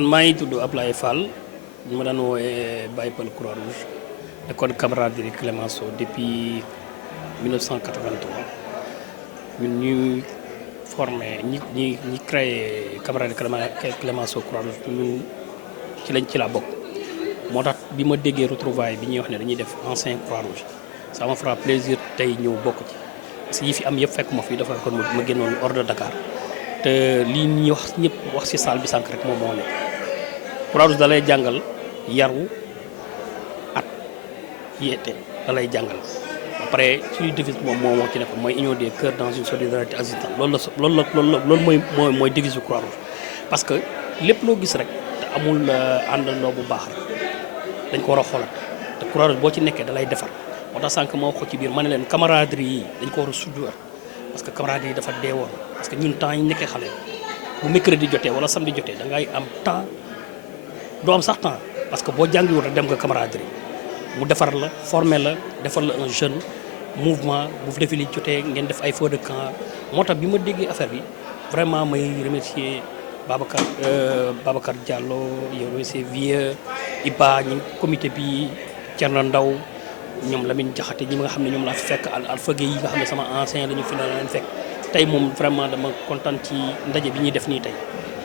man maa ngi tudd Ablaye Fall ñu ma daan woowee Baye Pël Croix-Rouge école camaraderie Clémenceau depuis 1983 ñun ñuy formé ñi créé camaraderie Clémenceau Croix-Rouge ñun ci laa bokk moo tax bi ma déggee retrouvailles bi ñuy wax ne dañuy def ancien Croix-Rouge ça me fera plaisir tey ñëw bokk ci parce que yi fi am yëpp fekk ma fi dafa kon ma génnoon hors de Dakar te lii ñuy wax ñëpp wax ci salle bi sànq rek moom moo nekk Croix-Rouge da lay jàngal yaru at yeete da lay jàngal ba pare suñu devise moom moo ci nekk mooy union des cœurs dans une solidarité existante loolu mooy devise bu Croix-Rouge parce que lépp loo gis rek te amul àndandoo bu baax rek dañ ko war a xoolaat te Croix-Rouge boo ci nekkee da lay defar moo tax sànq ma wax ko ci biir ma ne leen camaraderie yi dañ ko war a sudduwaat parce que camaraderie yi dafa deewoon parce que ñun temps yi nekkee xale bu mercredi jotee wala samedi jotee da ngay am temps doo am sax temps parce que boo jàngiwul rek dem nga camaraderie mu defar la former la defar la un jeune mouvement bu defee li jotee ngeen def ay feux de camp moo tax bi ma déggee affaire bi vraiment may remercier Babacar Diallo yow remercier Vieux Iba ñi comité bi Thierno Ndaw ñoom Lamine Diakhaté ñi nga xam ne ñoom laa fekk alfage yi nga xam ne sama ancien la ñu fi leen fekk tey moom vraiment dama kontaan ci ndaje bi ñuy def nii tey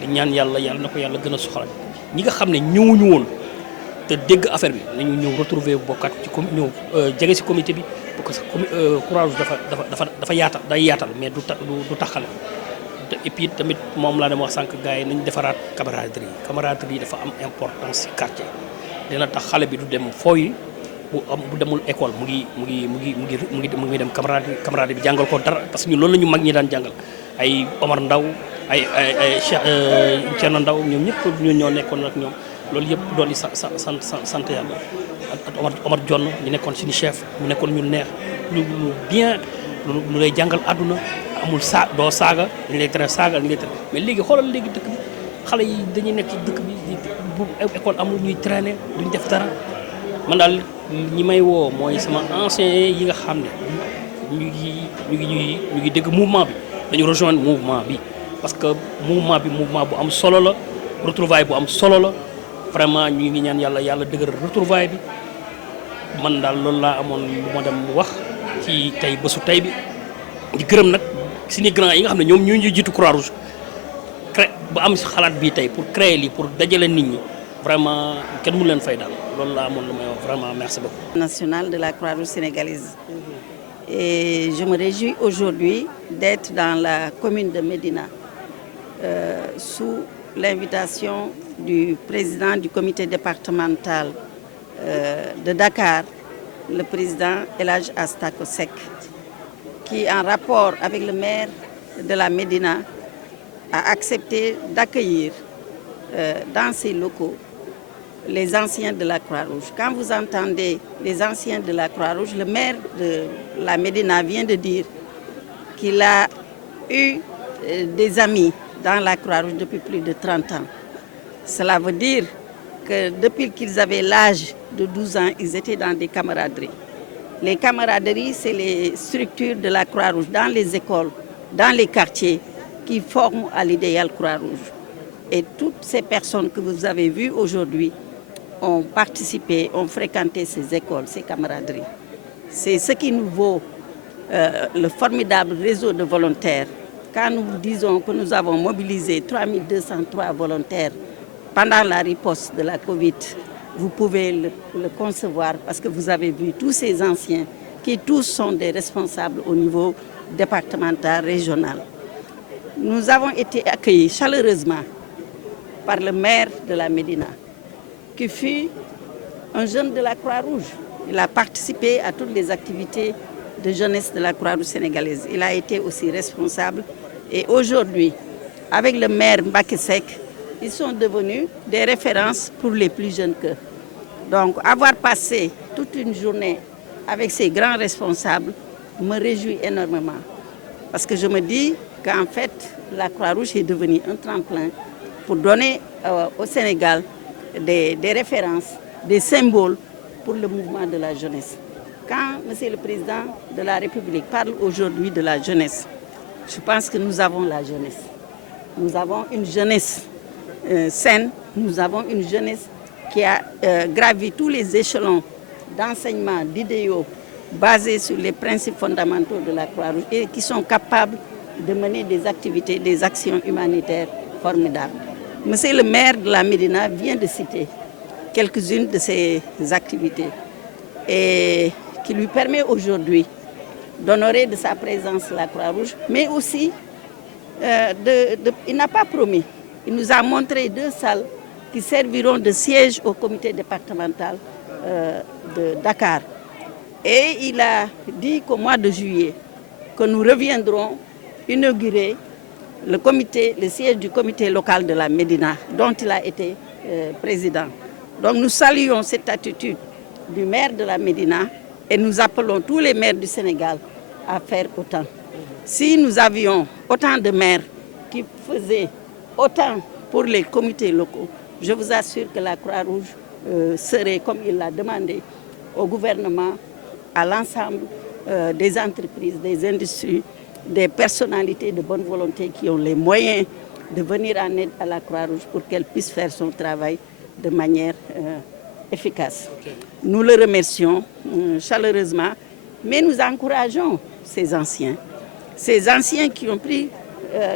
di ñaan yàlla na ko yàlla gën a soxal ñi nga xam ne ñëwuñu woon te dégg affaire bi nañu ñëw retrouver bokkat ci ñëw jege si comité bi parce que Croix-Rouge dafa yaatal day yaatal mais du taxale et puis tamit moom laa dem wax sànq gars yi nañ defaraat camaraderie yi dafa am importance ci quartier dina tax xale bi du dem fooy bu demul école mu ngi dem camaraderie bi jàngal ko dara parce que ñun loolu la ñu mag ñi daan jàngal ay Omar Ndaw ay Cheikh Thierno Ndaw ñoom ñëpp ñoo nekkoon ak ñoom loolu yëpp doon di sant yàlla Omar Jonn ñu nekkoon suñu chef mu nekkoon ñu neex lu bien lu lay jàngal àdduna amul doo saaga dañ lay tere saaga dañ lay tere mais léegi xoolal léegi dëkk bi xale yi dañuy nekk ci dëkk bi bu école amul ñuy traîner duñ def dara man daal ñi may woo mooy sama ancien yi nga xam ne ñu ngi dégg mouvement bi dañu rejoindre mouvement bi parce que mouvement bu am solo la retrouvaille bu am solo la vraiment ñu ngi ñaan yàlla dëgër retrouvaille bi man daal loolu laa amoon lu ma dem wax ci tey bésu tey bi di gërëm nag suñu grand yi nga xam ne ñoom ñoo ñu jiitu Croix-Rouge ba am xalaat bii tey pour créer lii pour dajale nit ñi vraiment kenn mu leen fay daal loolu laa amoon lu may wax vraiment merci beaucoup. National de la Croix-Rouge sénégalaise. Et je me réjouis aujourd'hui d'être dans la commune de Médina sous l'invitation du président du comité départemental de Dakar, le président El Hadj Astako Seck, qui en rapport avec le maire de la Médina a accepté d'accueillir dans ses locaux les anciens de la Croix-Rouge. Quand vous entendez les anciens de la Croix-Rouge, le maire de la Médina vient de dire qu'il a eu des amis dans la Croix-Rouge depuis plus de 30 ans. Cela veut dire que depuis qu'ils avaient l'âge de 12 ans, ils étaient dans des camaraderies. Les camaraderies, c'est les structures de la Croix-Rouge dans les écoles, dans les quartiers qui forment à l'idéal Croix-Rouge. Et toutes ces personnes que vous avez vues aujourd'hui ont participé, ont fréquenté ces écoles, ces camaraderies. C'est ce qui nous vaut le formidable réseau de volontaires. Quand nous disons que nous avons mobilisé 3203 volontaires pendant la riposte de la Covid, vous pouvez le concevoir parce que vous avez vu tous ces anciens qui tous sont des responsables au niveau départemental, régional. Nous avons été accueillis chaleureusement par le maire de la Médina, qui fut un jeune de la Croix-Rouge. Il a participé à toutes les activités de jeunesse de la Croix-Rouge sénégalaise. Il a été aussi responsable. Et aujourd'hui, avec le maire Mbacké Seck, ils sont devenus des références pour les plus jeunes qu'eux. Donc, avoir passé toute une journée avec ces grands responsables me réjouit énormément. Parce que je me dis qu'en fait, la Croix-Rouge est devenue un tremplin pour donner au Sénégal des références, des symboles pour le mouvement de la jeunesse. Quand Monsieur le Président de la République parle aujourd'hui de la jeunesse, je pense que nous avons la jeunesse. Nous avons une jeunesse saine, nous avons une jeunesse qui a gravi tous les échelons d'enseignement, d'idéaux basés sur les principes fondamentaux de la Croix-Rouge et qui sont capables de mener des activités, des actions humanitaires formidables. Monsieur le maire de la Médina vient de citer quelques-unes de ces activités et qui lui permet aujourd'hui d'honorer de sa présence la Croix-Rouge, mais aussi, il n'a pas promis, il nous a montré 2 salles qui serviront de siège au comité départemental de Dakar. Et il a dit qu'au mois de juillet, que nous reviendrons inaugurer le siège du comité local de la Médina, dont il a été président. Donc nous saluons cette attitude du maire de la Médina et nous appelons tous les maires du Sénégal à faire autant. Si nous avions autant de maires qui faisaient autant pour les comités locaux, je vous assure que la Croix-Rouge serait, comme il l'a demandé, au gouvernement, à l'ensemble des entreprises, des industries, des personnalités de bonne volonté qui ont les moyens de venir en aide à la Croix-Rouge pour qu'elle puisse faire son travail de manière efficace. Nous le remercions chaleureusement, mais nous encourageons ces anciens qui ont pris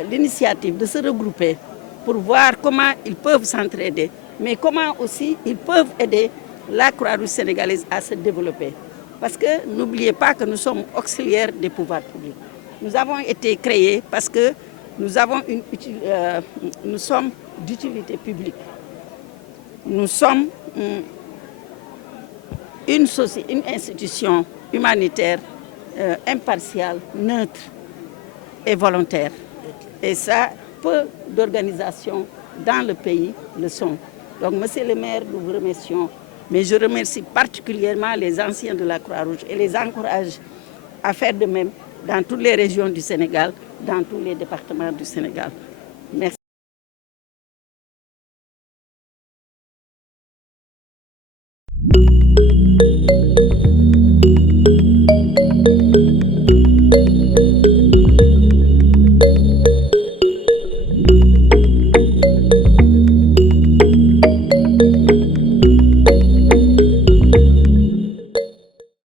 l'initiative de se regrouper pour voir comment ils peuvent s'entraider, mais comment aussi ils peuvent aider la Croix-Rouge sénégalaise à se développer. Parce que n'oubliez pas que nous sommes auxiliaires des pouvoirs publics. Nous avons été créés parce que nous sommes d'utilité publique. Nous sommes une institution humanitaire impartiale, neutre et volontaire. Et ça, peu d'organisations dans le pays le sont. Donc, monsieur le maire, nous vous remercions. Mais je remercie particulièrement les anciens de la Croix-Rouge et les encourage à faire de même dans toutes les régions du Sénégal, dans tous les départements du Sénégal. Merci.